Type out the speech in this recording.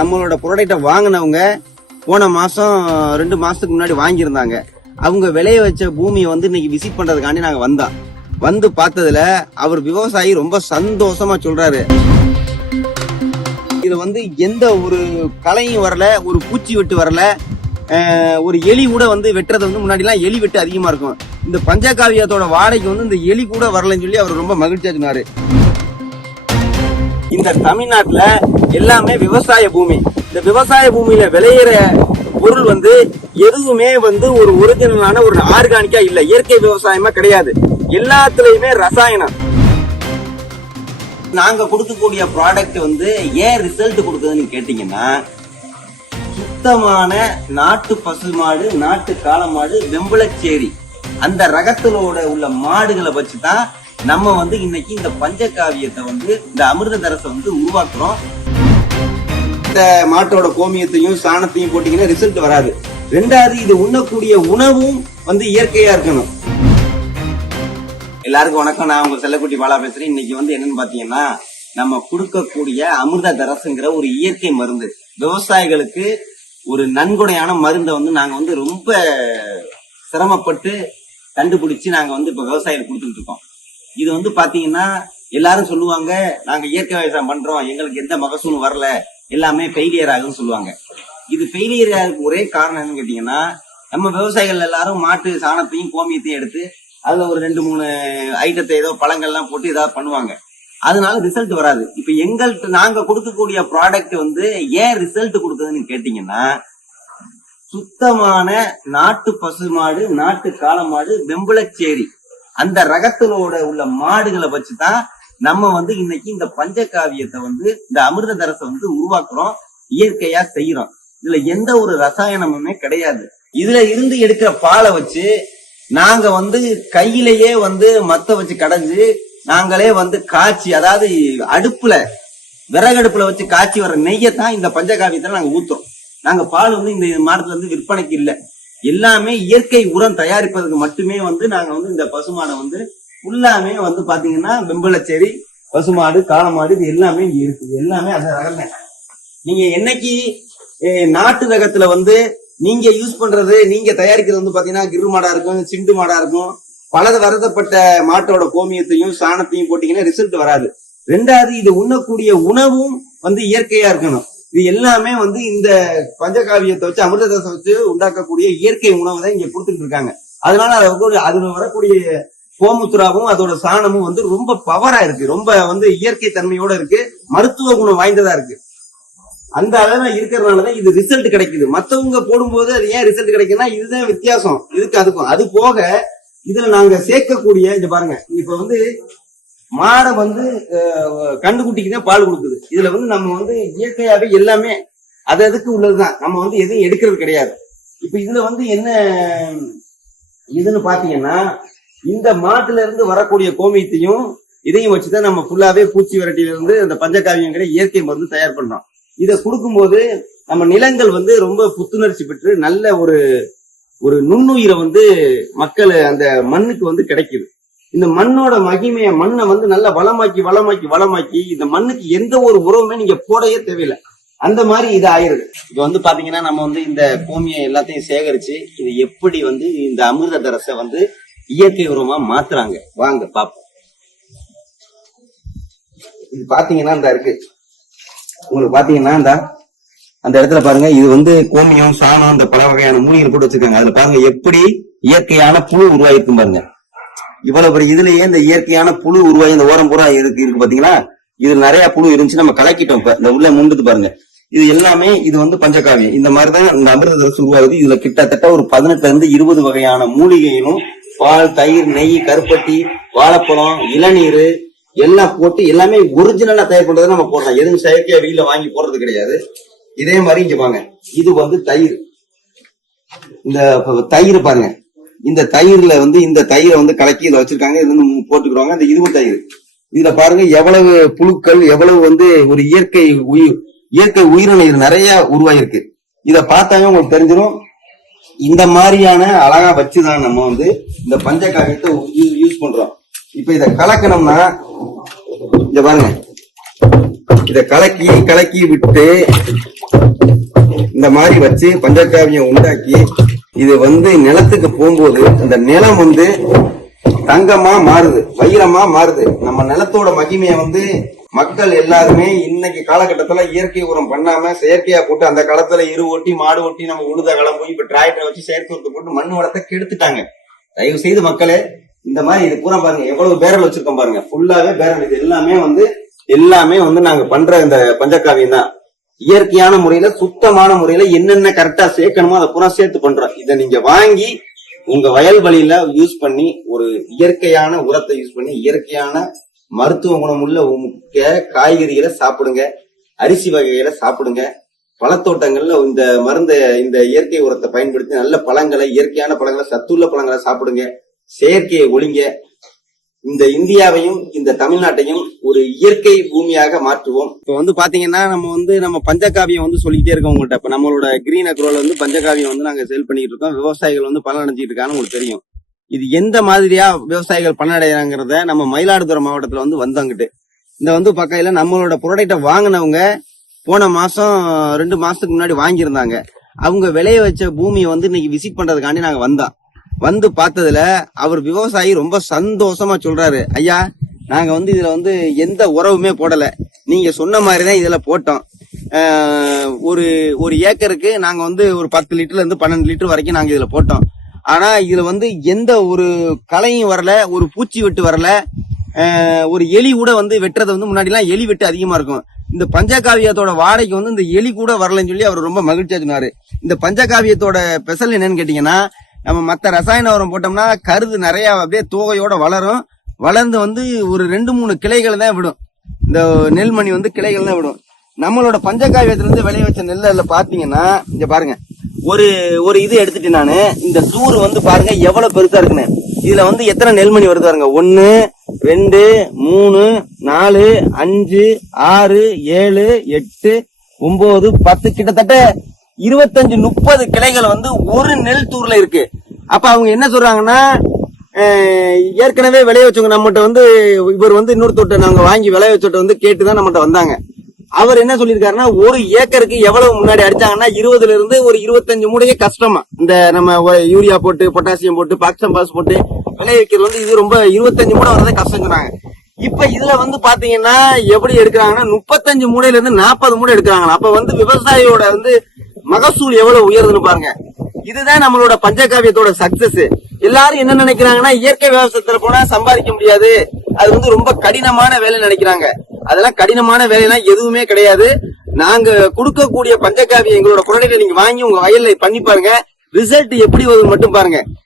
நம்மளோட ப்ராடக்ட்டை வாங்கினவங்க போன மாசம் 2 மாசத்துக்கு முன்னாடி வாங்கியிருந்தாங்க. அவங்க விளைய வச்ச பூமியை வந்து இன்னைக்கு விசிட் பண்றதுக்காண்டி நாங்க வந்து பார்த்ததுல அவர் விவசாயி ரொம்ப சந்தோஷமா சொல்றாரு. இது வந்து எந்த ஒரு களையும் வரல, ஒரு பூச்சி வெட்டு வரல, ஒரு எலி கூட வந்து வெட்டுறது வந்து முன்னாடி எல்லாம் எலி வெட்டு அதிகமா இருக்கும். இந்த பஞ்சகாவியத்தோட வாடகைக்கு வந்து இந்த எலி கூட வரலன்னு சொல்லி அவர் ரொம்ப மகிழ்ச்சியா சொன்னாரு. இந்த தமிழ்நாட்டுல எல்லாமே விவசாய பூமி. இந்த விவசாய பூமியில விளையிற பொருள் வந்து எதுவுமே வந்து ஒரு ஒரிஜினலான ஒரு ஆர்கானிக்கா இல்ல, இயற்கை விவசாயமா கிடையாது. எல்லாத்துலயுமே ரசாயனம். நாங்க கொடுக்கக்கூடிய ப்ராடக்ட் வந்து ஏன் ரிசல்ட் கொடுக்குதுன்னு கேட்டீங்கன்னா, சுத்தமான நாட்டு பசுமாடு, நாட்டு காளமாடு, வெம்பளச்சேரி அந்த ரகத்திலோட உள்ள மாடுகளை வச்சுதான் நம்ம வந்து இன்னைக்கு இந்த பஞ்சகாவியத்தை வந்து இந்த அமிர்தரசை வந்து உருவாக்குறோம். இந்த மாட்டோட கோமியத்தையும் சாணத்தையும் போட்டீங்கன்னா ரிசல்ட் வராது. ரெண்டாவது, இது உண்ணக்கூடிய உணவும் வந்து இயற்கையா இருக்கணும். எல்லாருக்கும் வணக்கம், நான் உங்க செல்லக்குட்டி பாலா பேசுறேன். இன்னைக்கு வந்து என்னன்னு பாத்தீங்கன்னா, நம்ம கொடுக்கக்கூடிய அமிர்தரசங்கிற ஒரு இயற்கை மருந்து, விவசாயிகளுக்கு ஒரு நன்கொடையான மருந்தை வந்து நாங்க வந்து ரொம்ப சிரமப்பட்டு கண்டுபிடிச்சு நாங்க வந்து இப்ப விவசாயிகளுக்கு கொடுத்துட்டு இருக்கோம். இது வந்து பாத்தீங்கன்னா எல்லாரும் சொல்லுவாங்க, நாங்க இயற்கை விவசாயம் பண்றோம், எங்களுக்கு எந்த மகசூலும் வரல, எல்லாமே ஃபெயிலியர் ஆகுன்னு சொல்லுவாங்க. இது ஃபெயிலியர் ஆகுக்கு ஒரே காரணம் என்னன்னு கேட்டீங்கன்னா, நம்ம விவசாயிகள் எல்லாரும் மாட்டு சாணத்தையும் கோமியத்தையும் எடுத்து அதுல ஒரு 2-3 ஐட்டத்தை ஏதோ பழங்கள்லாம் போட்டு ஏதாவது பண்ணுவாங்க. அதனால ரிசல்ட் வராது. இப்ப எங்கள்கிட்ட நாங்க கொடுக்கக்கூடிய ப்ராடக்ட் வந்து ஏன் ரிசல்ட் கொடுக்குதுன்னு கேட்டீங்கன்னா, சுத்தமான நாட்டு பசுமாடு, நாட்டு காளமாடு, வெம்பளச்சேரி அந்த ரகத்திலோட உள்ள மாடுகளை வச்சுதான் நம்ம வந்து இன்னைக்கு இந்த பஞ்சகாவியத்தை வந்து இந்த அமிர்தரசை வந்து உருவாக்குறோம், இயற்கையா செய்யறோம். இதுல எந்த ஒரு ரசாயனமுமே கிடையாது. இதுல இருந்து எடுக்கிற பாலை வச்சு நாங்க வந்து கையிலேயே வந்து மத்த வச்சு கடைஞ்சு நாங்களே வந்து காய்ச்சி, அதாவது அடுப்புல விறகடுப்புல வச்சு காய்ச்சி வர நெய்யத்தான் இந்த பஞ்சகாவியத்தை நாங்க ஊத்துறோம். நாங்க பால் வந்து இந்த மாடத்துல இருந்து விற்பனைக்கு இல்ல, எல்லாமே இயற்கை உரம் தயாரிப்பதற்கு மட்டுமே வந்து நாங்க வந்து இந்த பசுமாடை வந்து ஃபுல்லாமே வந்து பாத்தீங்கன்னா வெம்பளச்சேரி பசுமாடு, காளமாடு இது எல்லாமே இங்க இருக்கு. எல்லாமே அந்த ரகமே. நீங்க என்னைக்கு நாட்டு ரகத்துல வந்து நீங்க யூஸ் பண்றது, நீங்க தயாரிக்கிறது வந்து பாத்தீங்கன்னா கிரு மாடா இருக்கும், சிண்டு மாடா இருக்கும், பல வருதப்பட்ட மாட்டோட கோமியத்தையும் சாணத்தையும் போட்டீங்கன்னா ரிசல்ட் வராது. ரெண்டாவது, இது உண்ணக்கூடிய உணவும் வந்து இயற்கையா இருக்கணும். இது எல்லாமே வந்து இந்த பஞ்சகாவியத்தை வச்சு அமிர்தரசை வச்சு உண்டாக்கக்கூடிய இயற்கை உணவு தான் இங்க கொடுத்துட்டு இருக்காங்க. அதனால அதுல வரக்கூடிய கோமுத்ராவும் அதோட சாணமும் வந்து ரொம்ப பவரா இருக்கு, ரொம்ப வந்து இயற்கை தன்மையோட இருக்கு, மருத்துவ குணம் வாய்ந்ததா இருக்கு. அந்த அளவு இருக்கிறதுனாலதான் இது ரிசல்ட் கிடைக்குது. மத்தவங்க போடும்போது அது ஏன் ரிசல்ட் கிடைக்குதுன்னா இதுதான் வித்தியாசம் இதுக்கு அதுக்கும். அது போக இதுல நாங்க சேர்க்கக்கூடிய, இங்க பாருங்க, இப்ப வந்து மாடை வந்து கண்டுக்குட்டிக்கு தான் பால் கொடுக்குது. இதுல வந்து நம்ம வந்து இயற்கையாவே எல்லாமே அதுக்கு உள்ளதுதான், நம்ம வந்து எதுவும் எடுக்கிறது கிடையாது. இப்ப இதுல வந்து என்ன இதுன்னு பாத்தீங்கன்னா, இந்த மாட்டுல இருந்து வரக்கூடிய கோமியத்தையும் இதையும் வச்சுதான் நம்ம ஃபுல்லாவே பூச்சி விரட்டியில இருந்து அந்த பஞ்சகாவியங்கிற இயற்கை மருந்து தயார் பண்றோம். இதை கொடுக்கும்போது நம்ம நிலங்கள் வந்து ரொம்ப புத்துணர்ச்சி பெற்று நல்ல ஒரு நுண்ணுயிரை வந்து மக்கள் அந்த மண்ணுக்கு வந்து கிடைக்குது. இந்த மண்ணோட மகிமைய, மண்ணை வந்து நல்லா வளமாக்கி இந்த மண்ணுக்கு எந்த ஒரு உறவுமே நீங்க போடவே தேவையில்லை, அந்த மாதிரி இது ஆயிருது. இது வந்து பாத்தீங்கன்னா நம்ம வந்து இந்த கோமியம் எல்லாத்தையும் சேகரிச்சு இது எப்படி வந்து இந்த அமிர்தரசை வந்து இயற்கை உரமா மாத்துறாங்க, வாங்க பாப்போம். இது பாத்தீங்கன்னா இந்த இருக்கு, உங்களுக்கு பாத்தீங்கன்னா அந்த இடத்துல பாருங்க, இது வந்து கோமியம், சாணம், இந்த பல வகையான மூலிகைகள் போட்டு வச்சிருக்காங்க. அதுல பாருங்க எப்படி இயற்கையான புழு உருவாயிருக்கும் பாருங்க. இவ்வளவு பெரிய இதுலயே இந்த இயற்கையான புழு உருவாகி இந்த ஓரம் பூரா இருக்கு பாத்தீங்களா. இது நிறைய புழு இருந்துச்சு, நம்ம கலக்கிட்டோம். இப்ப இந்த உள்ள முண்டுது பாருங்க, இது எல்லாமே இது வந்து பஞ்சகாவியம். இந்த மாதிரிதான் இந்த அமிர்தரசு உருவாகுது. இதுல கிட்டத்தட்ட ஒரு 18-20 வகையான மூலிகைகளும், பால், தயிர், நெய், கருப்பட்டி, வாழைப்பழம், இளநீர் எல்லாம் போட்டு எல்லாமே ஒரிஜினலா தயார் பண்றதை நம்ம போடலாம். எதுவும் செயற்கையா வெளியில வாங்கி போடுறது கிடையாது. இதே மாதிரி இங்க பாருங்க, இது வந்து தயிர். இந்த தயிர் பாருங்க, இந்த தயிர்ல வந்து இந்த தயிரை வந்து கலக்கி இதை வச்சிருக்காங்க. இது வந்து போட்டுக்கிறாங்க. இந்த இதுவும் தயிர். இதுல பாருங்க எவ்வளவு புழுக்கள், எவ்வளவு வந்து ஒரு இயற்கை உயிரின இது நிறைய உருவாயிருக்கு. இத பார்த்தாவே உங்களுக்கு தெரிஞ்சிடும். இந்த மாதிரியான அழகா வச்சுதான் நம்ம வந்து இந்த பஞ்சகாவியத்தை யூஸ் பண்றோம். இப்ப இத கலக்கணும்னா இங்க பாருங்க, இத கலக்கி கலக்கி விட்டு இந்த மாதிரி வச்சு பஞ்சகாவியம் உண்டாக்கி இது வந்து நிலத்துக்கு போகும்போது அந்த நிலம் வந்து தங்கமா மாறுது, வைரமா மாறுது. நம்ம நிலத்தோட மகிமையை வந்து மக்கள் எல்லாருமே இன்னைக்கு காலகட்டத்துல இயற்கை உரம் பண்ணாம செயற்கையா போட்டு, அந்த காலத்துல எரு ஓட்டி மாடு ஓட்டி நம்ம உழுத களம் போய் இப்ப டிராக்டரை வச்சு செயற்கை உரத்தை போட்டு மண் வளத்தை கெடுத்துட்டாங்க. தயவு செய்து மக்களே இந்த மாதிரி இது பூரா பாருங்க, எவ்வளவு பேரல் வச்சிருக்கோம் பாருங்க, ஃபுல்லாவே பேரல். இது எல்லாமே வந்து நாங்க பண்ற இந்த பஞ்சகாவியம் தான். இயற்கையான முறையில சுத்தமான முறையில என்னென்ன கரெக்டா சேர்க்கணுமோ அதை பூரா சேர்த்து பண்றோம். இதை நீங்க வாங்கி உங்க வயல்வெளியில யூஸ் பண்ணி ஒரு இயற்கையான உரத்தை யூஸ் பண்ணி இயற்கையான மருத்துவ குணமுள்ள காய்கறிகளை சாப்பிடுங்க, அரிசி வகைகளை சாப்பிடுங்க. பழத்தோட்டங்கள்ல இந்த மருந்த இந்த இயற்கை உரத்தை பயன்படுத்தி நல்ல பழங்களை, இயற்கையான பழங்களை, சத்துள்ள பழங்களை சாப்பிடுங்க. செயற்கையை ஒழிங்க. இந்த இந்தியாவையும் இந்த தமிழ்நாட்டையும் ஒரு இயற்கை பூமியாக மாற்றுவோம். இப்ப வந்து பாத்தீங்கன்னா நம்ம பஞ்சகாவியம் வந்து சொல்லிக்கிட்டே இருக்கோம் உங்கள்கிட்ட. இப்ப நம்மளோட கிரீன் அக்ரோல வந்து பஞ்சகாவியம் வந்து நாங்க சேல் பண்ணிட்டு இருக்கோம். விவசாயிகள் வந்து பலன் அடைஞ்சிட்டு இருக்கான்னு உங்களுக்கு தெரியும். இது எந்த மாதிரியா விவசாயிகள் பலனடைகிறாங்கிறத நம்ம மயிலாடுதுறை மாவட்டத்துல வந்து வந்தாங்கிட்டு இந்த வந்து பக்கையில நம்மளோட ப்ராடக்டை வாங்கினவங்க போன மாசம் 2 மாசத்துக்கு முன்னாடி வாங்கியிருந்தாங்க. அவங்க விளைய வச்ச பூமியை வந்து இன்னைக்கு விசிட் பண்றதுக்காண்டி நாங்க வந்தோம். வந்து பார்த்ததுல அவர் விவசாயி ரொம்ப சந்தோஷமா சொல்றாரு, ஐயா நாங்க வந்து இதுல வந்து எந்த உறவுமே போடல, நீங்க சொன்ன மாதிரிதான் இதுல போட்டோம். ஒரு ஏக்கருக்கு நாங்க வந்து ஒரு 10 லிட்டர்ல இருந்து 12 லிட்டர் வரைக்கும் நாங்க இதுல போட்டோம். ஆனா இதுல வந்து எந்த ஒரு களையும் வரல, ஒரு பூச்சி வெட்டு வரல, ஒரு எலி கூட வந்து வெட்டுறது வந்து முன்னாடி எல்லாம் எலி வெட்டு அதிகமா இருக்கும். இந்த பஞ்சகாவியத்தோட வாடகைக்கு வந்து இந்த எலி கூட வரலன்னு சொல்லி அவர் ரொம்ப மகிழ்ச்சியா சொன்னாரு. இந்த பஞ்சகாவியத்தோட ஸ்பெஷல் என்னன்னு கேட்டீங்கன்னா, நம்ம மத்த ரசாயன உரம் போட்டோம்னா கருது நிறைய அப்படியே தோகையோட வளரும். வளர்ந்து வந்து ஒரு 2-3 கிளைகள் தான் விடும். இந்த நெல்மணி வந்து கிளைகள் தான் விடும். நம்மளோட பஞ்சகாவியத்துல இருந்து விளைய வச்ச நெல்ல பாத்தீங்கன்னா இங்க பாருங்க, ஒரு இது எடுத்துட்டு நானு இந்த சூறு வந்து பாருங்க எவ்வளவு பெருசா இருக்குன்னு. இதுல வந்து எத்தனை நெல்மணி வருது பாருங்க, 1 2 3 4 5 6 7 8 9 10 கிட்டத்தட்ட 25-30 கிளைகள் வந்து ஒரு நெல் தூர்ல இருக்கு. அப்ப அவங்க என்ன சொல்றாங்கன்னா, ஏற்கனவே விளைய வச்சவங்க நம்மகிட்ட வந்து இவர் வந்து இன்னொருத்தோட்ட நாங்க வாங்கி விளைய வச்சோட்ட வந்து கேட்டுதான் நம்மகிட்ட வந்தாங்க. அவர் என்ன சொல்லியிருக்காருன்னா, ஒரு ஏக்கருக்கு எவ்வளவு முன்னாடி அடிச்சாங்கன்னா 20ல இருந்து ஒரு 25 மூடையே கஷ்டமா. இந்த நம்ம யூரியா போட்டு பொட்டாசியம் போட்டு பாக்சம்பாஸ் போட்டு விளைய வைக்கிறது வந்து இது ரொம்ப 25 மூடை வரதே கஷ்டம் சொன்னாங்க. இப்ப இதுல வந்து பாத்தீங்கன்னா எப்படி எடுக்கிறாங்கன்னா 35 மூடையில இருந்து 40 மூடை எடுக்கிறாங்க. அப்ப வந்து விவசாயியோட வந்து மகசூல் எவ்வளவு உயர்துன்னு பாருங்க. இதுதான் நம்மளோட பஞ்சகாவியத்தோட சக்சஸ். எல்லாரும் என்ன நினைக்கிறாங்கன்னா, இயற்கை விவசாயத்துல போனா சம்பாதிக்க முடியாது, அது வந்து ரொம்ப கடினமான வேலை நினைக்கிறாங்க. அதெல்லாம் கடினமான வேலையெல்லாம் எதுவுமே கிடையாது. நாங்க கொடுக்கக்கூடிய பஞ்சகாவியம் எங்களோட ப்ராடக்ட்டை நீங்க வாங்கி உங்க வயல்ல பண்ணி பாருங்க, ரிசல்ட் எப்படி வருது மட்டும் பாருங்க.